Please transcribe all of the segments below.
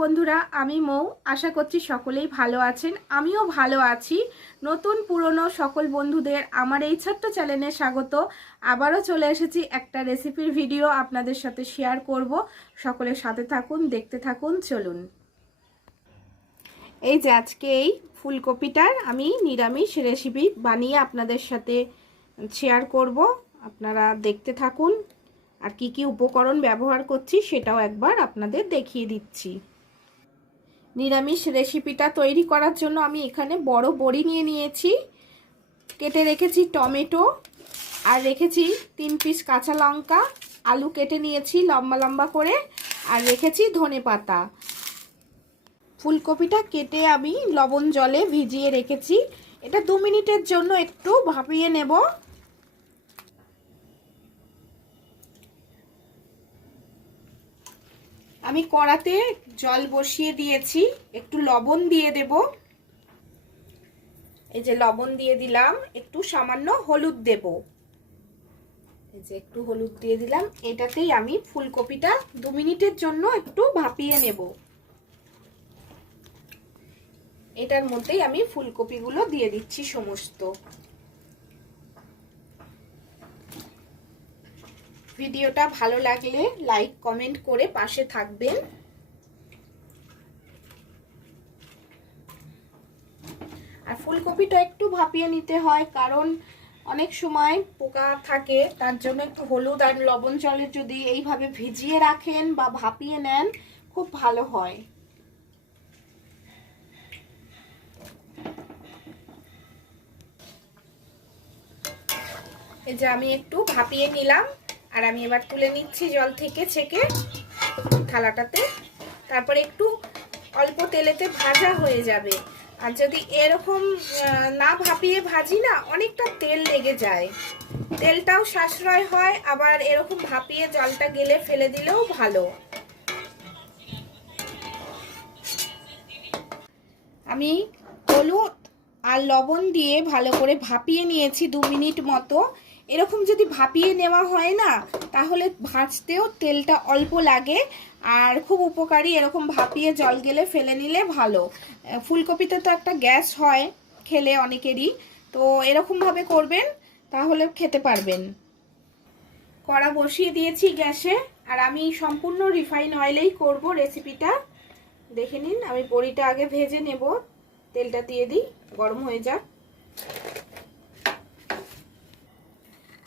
বন্ধুরা, আমি মৌ। আশা করছি সকলেই ভালো আছেন। আমিও ভালো আছি। নতুন, পুরনো সকল বন্ধুদের আমার এই ছোট্ট চ্যানেলে স্বাগত। আবারও চলে এসেছি একটা রেসিপির ভিডিও আপনাদের সাথে শেয়ার করব। সকলের সাথে থাকুন, দেখতে থাকুন, চলুন। এই যে আজকে এই ফুলকপিটার আমি নিরামিষ রেসিপি বানিয়ে আপনাদের সাথে শেয়ার করব। আপনারা দেখতে থাকুন। আর কি কি উপকরণ ব্যবহার করছি সেটাও একবার আপনাদের দেখিয়ে দিচ্ছি। নিরামিষ রেসিপিটা তৈরি করার জন্য আমি এখানে বড় বড়ি নিয়ে নিয়েছি। কেটে রেখেছি টমেটো আর রেখেছি তিন পিস কাঁচা লঙ্কা। আলু কেটে নিয়েছি লম্বা লম্বা করে আর রেখেছি ধনে পাতা। ফুলকপিটা কেটে আমি লবণ জলে ভিজিয়ে রেখেছি। এটা দু মিনিটের জন্য একটু ভাপিয়ে নেব। আমি কড়াতে জল বসিয়ে দিয়েছি, একটু লবণ দিয়ে দেব। এই যে লবণ দিয়ে দিলাম, একটু সামান্য হলুদ দেব। এই যে একটু হলুদ দিয়ে দিলাম, এটাতেই আমি ফুলকপিটা দু মিনিটের জন্য একটু ভাপিয়ে নেব। এটার মধ্যেই আমি ফুলকপিগুলো দিয়ে দিচ্ছি সমস্ত। ভিডিওটা ভালো লাগলে লাইক, কমেন্ট করে পাশে থাকবেন। আর ফুলকপিটা একটু ভাপিয়ে নিতে হয়, কারণ অনেক সময় পোকা থাকে, তার জন্য একটু হলুদ আর লবণ জলে যদি এইভাবে ভিজিয়ে রাখেন বা ভাপিয়ে নেন, খুব ভালো হয়। এই যে আমি একটু ভাপিয়ে নিলাম। আর আমি এবার তুলে নিচ্ছি জল থেকে ছেঁকে থালাটাতে। তারপরে একটু অল্প তেলেতে ভাজা হয়ে যাবে। আর যদি এরকম না ভাপিয়ে ভাজি না, অনেকটা তেল লেগে যায়। তেলটাও সাশ্রয় হয়, আবার এরকম ভাপিয়ে জলটা গেলে ফেলে দিলেও ভালো। আমি হলুদ আর লবণ দিয়ে ভালো করে ভাপিয়ে নিয়েছি দু মিনিট মতো। এরকম যদি ভাপিয়ে নেওয়া হয় না, তাহলে ভাজতেও তেলটা অল্প লাগে আর খুব উপকারী এরকম ভাপিয়ে জল গেলে ফেলে নিলে ভালো। ফুলকপিতে তো একটা গ্যাস হয় খেলে অনেকেরই, তো এরকমভাবে করবেন, তাহলে খেতে পারবেন। কড়া বসিয়ে দিয়েছি গ্যাসে, আর আমি সম্পূর্ণ রিফাইন অয়েলেই করব রেসিপিটা। দেখে নিন, আমি বড়িটা আগে ভেজে নেব, তেলটা দিয়ে দিই, গরম হয়ে যাক।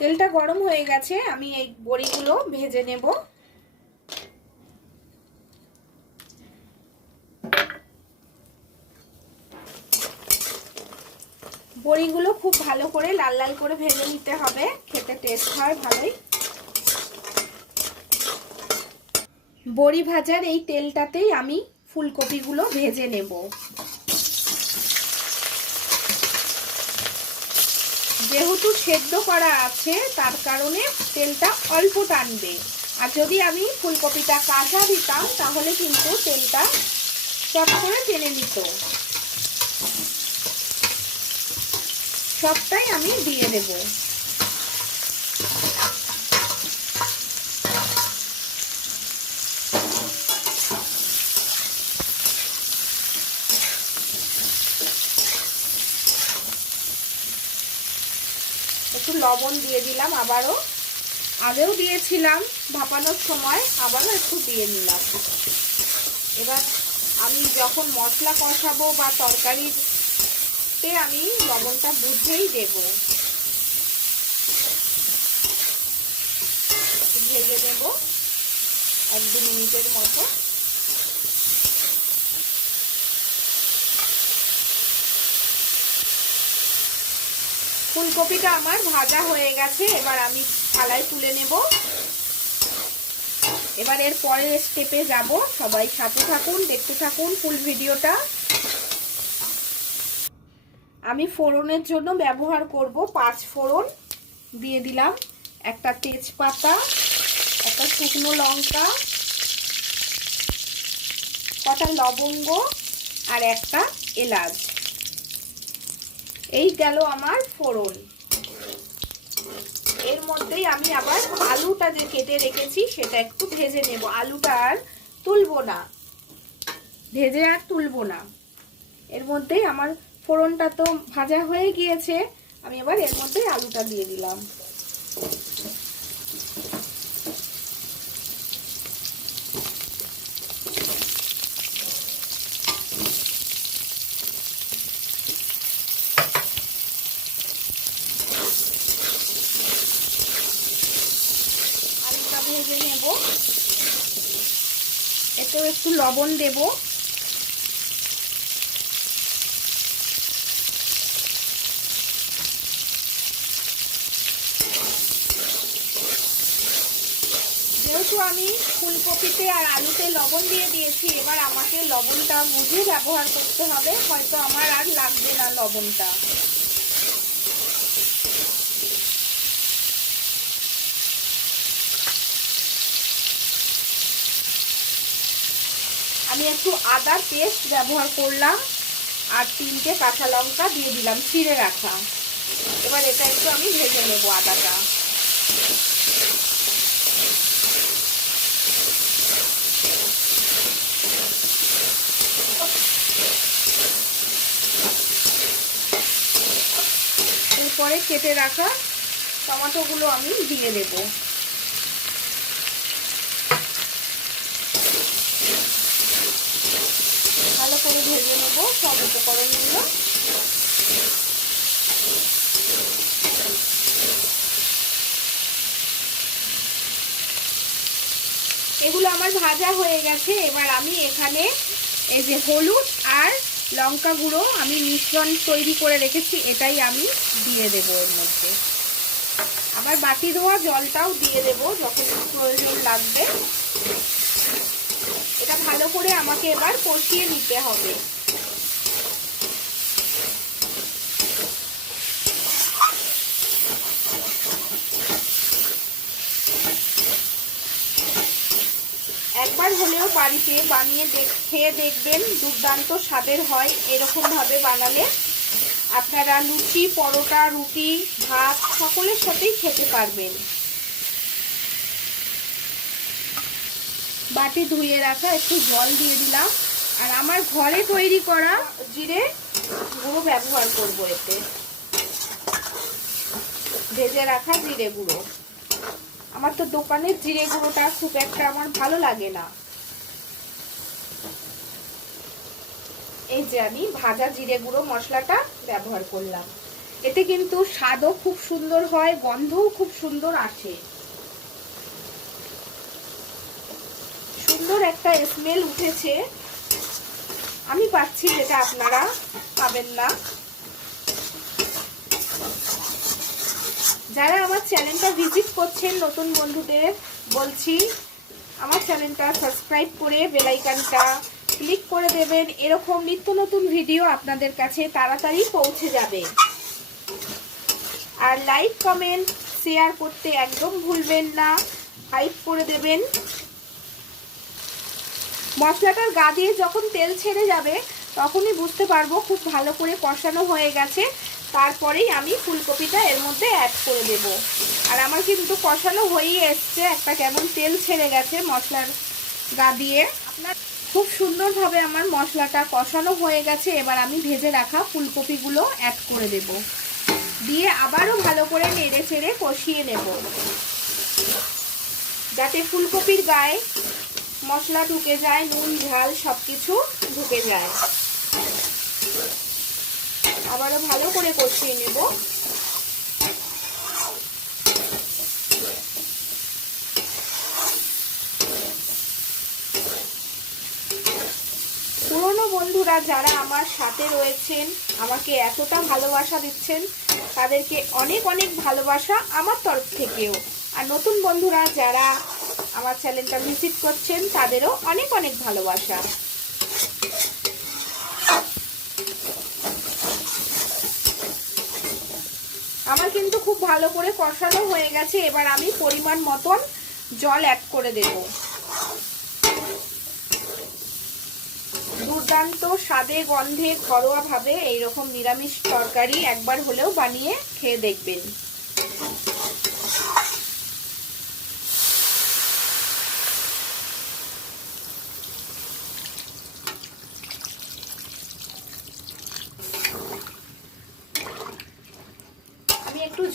তেলটা গরম হয়ে গেছে, আমি এই বড়িগুলো ভেজে নেব। বড়িগুলো খুব ভালো করে লাল লাল করে ভেজে নিতে হবে, খেতে টেস্ট হয় ভালোই। বড়ি ভাজার এই তেলটাতেই আমি ফুলকপিগুলো ভেজে নেব। যেহেতু সেদ্ধ করা আছে, তার কারণে তেলটা অল্প টানবে। আর যদি আমি ফুলকপিটা কাঁচা দিতাম, তাহলে কিন্তু তেলটা চট করে টেনে নিত। সবটাই আমি দিয়ে দেব। একটু লবণ দিয়ে দিলাম, আবারও। আগেও দিয়েছিলাম, ভাপানোর সময় আবারও একটু দিয়ে নিলাম। এবার আমি যখন মশলা কষাবো বা তরকারিতে আমি লবণটা বুঝেই দেব। ভেজে দেব এক দু মিনিটের মতো। ফুলকপিটা আমার ভাজা হয়ে গেছে, এবার আমি থালায় তুলে নেব। এবার এর পরের স্টেপে যাব। সবাই সাথে থাকুন, দেখতে থাকুন ফুল ভিডিওটা। আমি ফোড়নের জন্য ব্যবহার করব পাঁচ ফোড়ন। দিয়ে দিলাম একটা তেজপাতা, একটা শুকনো লঙ্কা, কটা লবঙ্গ আর একটা এলাচ। এই গেল আমার ফোড়ন। এর মধ্যেই আমি আবার আলুটা যে কেটে রেখেছি, সেটা একটু ভেজে নেব। আলুটা আর তুলবো না। ভেজে আর তুলবো না। এর মধ্যেই আমার ফোড়নটা তো ভাজা হয়ে গিয়েছে। আমি এবার এর মধ্যেই আলুটা দিয়ে দিলাম আলুটা ভেজে নেব। এতেও একটু লবণ দেব। যেহেতু আমি ফুলকপিতে আর আলুতে লবণ দিয়ে দিয়েছি, এবার আমাকে লবণটা বুঝে ব্যবহার করতে হবে। হয়তো আমার আর লাগবে না লবণটা। আমি একটু আদার পেস্ট ব্যবহার করলাম আর তিনটে কাঁচা লঙ্কা দিয়ে দিলাম, ছিঁড়ে রাখা। এবার এটা একটু আমি ভেজে নেব আদাটা। এরপরে কেটে রাখা টমাটোগুলো আমি দিয়ে দেবো। ভালো করে ভেজে নেব, সব উপকরণগুলো। এগুলো আমার ভাজা হয়ে গেছে, এবার আমি এখানে এই যে হলুদ আর লঙ্কা গুঁড়ো আমি মিশ্রণ তৈরি করে রেখেছি, এটাই আমি দিয়ে দেব এর মধ্যে। আবার বাটি ধোয়া জলটাও দিয়ে দেব, যখন প্রয়োজন লাগবে। ভালো করে আমাকে এবার কষিয়ে নিতে হবে। একবার হলেও বাড়িতে বানিয়ে খেয়ে দেখবেন দুর্দান্ত স্বাদের হয় এরকম ভাবে বানালে। আপনারা লুচি, পরোটা, রুটি, ভাত সকলের সাথেই খেতে পারবেন। বাটি ধুয়ে রাখা, একটু জল দিয়ে দিলাম। আর আমার ঘরে তৈরি করা জিরে গুঁড়ো ব্যবহার করব এতে। ভেজে রাখা জিরে গুঁড়ো। আমার তো দোকানের জিরে গুঁড়োটা খুব একটা আমার ভালো লাগে না। এই যে আমি ভাজা জিরে গুঁড়ো মশলাটা ব্যবহার করলাম। এতে কিন্তু স্বাদও খুব সুন্দর হয়, গন্ধও খুব সুন্দর আসে। সুন্দর একটা স্মেল উঠেছে। আমি পাচ্ছি যেটা আপনারা পাবেন না। যারা আমার চ্যানেলটা ভিজিট করছেন, নতুন বন্ধুদের বলছি, আমার চ্যানেলটা সাবস্ক্রাইব করে বেলাইকানটা ক্লিক করে দেবেন। এরকম নিত্য নতুন ভিডিও আপনাদের কাছে তাড়াতাড়ি পৌঁছে যাবে। আর লাইক কমেন্ট শেয়ার করতে একদম ভুলবেন না। হাইপ করে দেবেন। মশলাটার গা দিয়ে যখন তেল ছেড়ে যাবে, তখনই বুঝতে পারব খুব ভালো করে কষানো হয়ে গেছে। তারপরেই আমি ফুলকপিটা এর মধ্যে অ্যাড করে দেব। আর আমার কিন্তু কষানো হয়েই এসছে, একটা কেমন তেল ছেড়ে গেছে মশলার গা দিয়ে। আপনার খুব সুন্দরভাবে আমার মশলাটা কষানো হয়ে গেছে, এবার আমি ভেজে রাখা ফুলকপিগুলো অ্যাড করে দেব। দিয়ে আবারও ভালো করে নেড়ে চেড়ে কষিয়ে নেব। যাতে ফুলকপির গায়ে মশলা ঢুকে যায়, নুন, ঝাল সব কিছু ঢুকে যায়। আবারও ভালো করে কষিয়ে নেব। পুরনো বন্ধুরা যারা আমার সাথে রয়েছেন, আমাকে এতটা ভালোবাসা দিচ্ছেন, তাদেরকে অনেক অনেক ভালোবাসা আমার তরফ থেকেও। আর নতুন বন্ধুরা যারা আমার চ্যানেলটা ভিজিট করছেন, তাদেরও অনেক অনেক ভালোবাসা। আমার কিন্তু খুব ভালো করে কষানো হয়ে গেছে, এবার আমি পরিমাণ মতন জল অ্যাড করে দেব। দুর্দান্ত স্বাদে, গন্ধে, ঘরোয়াভাবে এইরকম নিরামিষ তরকারি একবার হলেও বানিয়ে খেয়ে দেখবেন।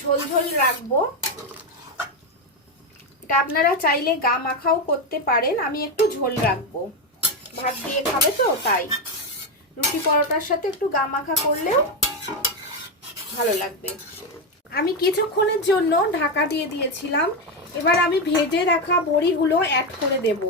ঝোল ঝোল রাখব। এটা আপনারা চাইলে গা মাখাও করতে পারেন, আমি একটু ঝোল রাখব। ভাত দিয়ে খাবে তো, তাই। রুটি পরোটার সাথে একটু গা মাখা করলেও ভালো লাগবে। আমি কিছুক্ষণের জন্য ঢাকা দিয়ে দিয়েছিলাম। এবার আমি ভেজে রাখা বড়িগুলো অ্যাড করে দেব।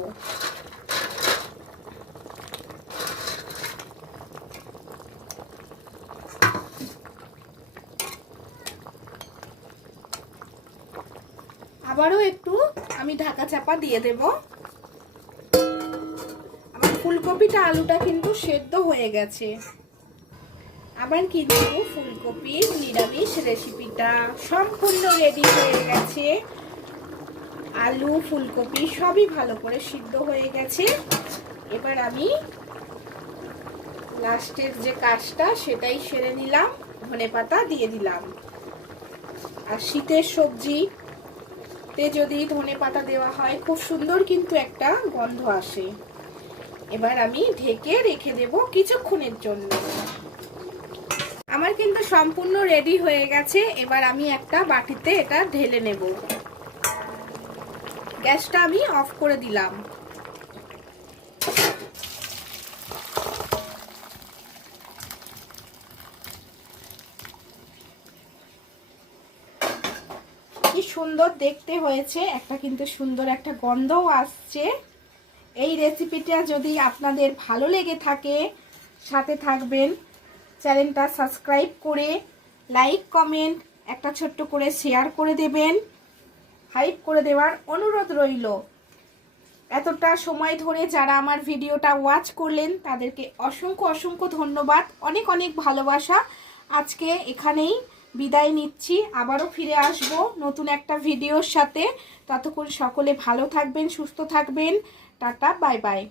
আবারও একটু আমি ঢাকা চাপা দিয়ে দেব। আমার ফুলকপিটা, আলুটা কিন্তু সেদ্ধ হয়ে গেছে। আবার কিন্তু ফুলকপির নিরামিষ রেসিপিটা সম্পূর্ণ রেডি হয়ে গেছে। আলু, ফুলকপি সবই ভালো করে সিদ্ধ হয়ে গেছে। এবার আমি লাস্টের যে কাজটা, সেটাই সেরে নিলাম। ধনে পাতা দিয়ে দিলাম। আর শীতের সবজি তে যদি ধনে পাতা দেওয়া হয়, খুব সুন্দর কিন্তু একটা গন্ধ আসে। এবার আমি ঢেকে রেখে দেব কিছুক্ষণের জন্য। আমার কিন্তু সম্পূর্ণ রেডি হয়ে গেছে। এবার আমি একটা বাটিতে এটা ঢেলে নেব। গ্যাসটা আমি অফ করে দিলাম। সুন্দর দেখতে হয়েছে, একটা কিন্তু সুন্দর একটা গন্ধও আসছে। এই রেসিপিটা যদি আপনাদের ভালো লেগে থাকে, সাথে থাকবেন। চ্যানেলটা সাবস্ক্রাইব করে লাইক কমেন্ট একটা ছোট্ট করে শেয়ার করে দেবেন। হাইপ করে দেওয়ার অনুরোধ রইল। এতটা সময় ধরে যারা আমার ভিডিওটা ওয়াচ করলেন, তাদেরকে অসংখ্য অসংখ্য ধন্যবাদ। অনেক অনেক ভালোবাসা। আজকে এখানেই বিদায় নিচ্ছি। আবারও ফিরে আসব নতুন একটা ভিডিওর সাথে। ততক্ষণ সকলে ভালো থাকবেন, সুস্থ থাকবেন। Tata, bye bye.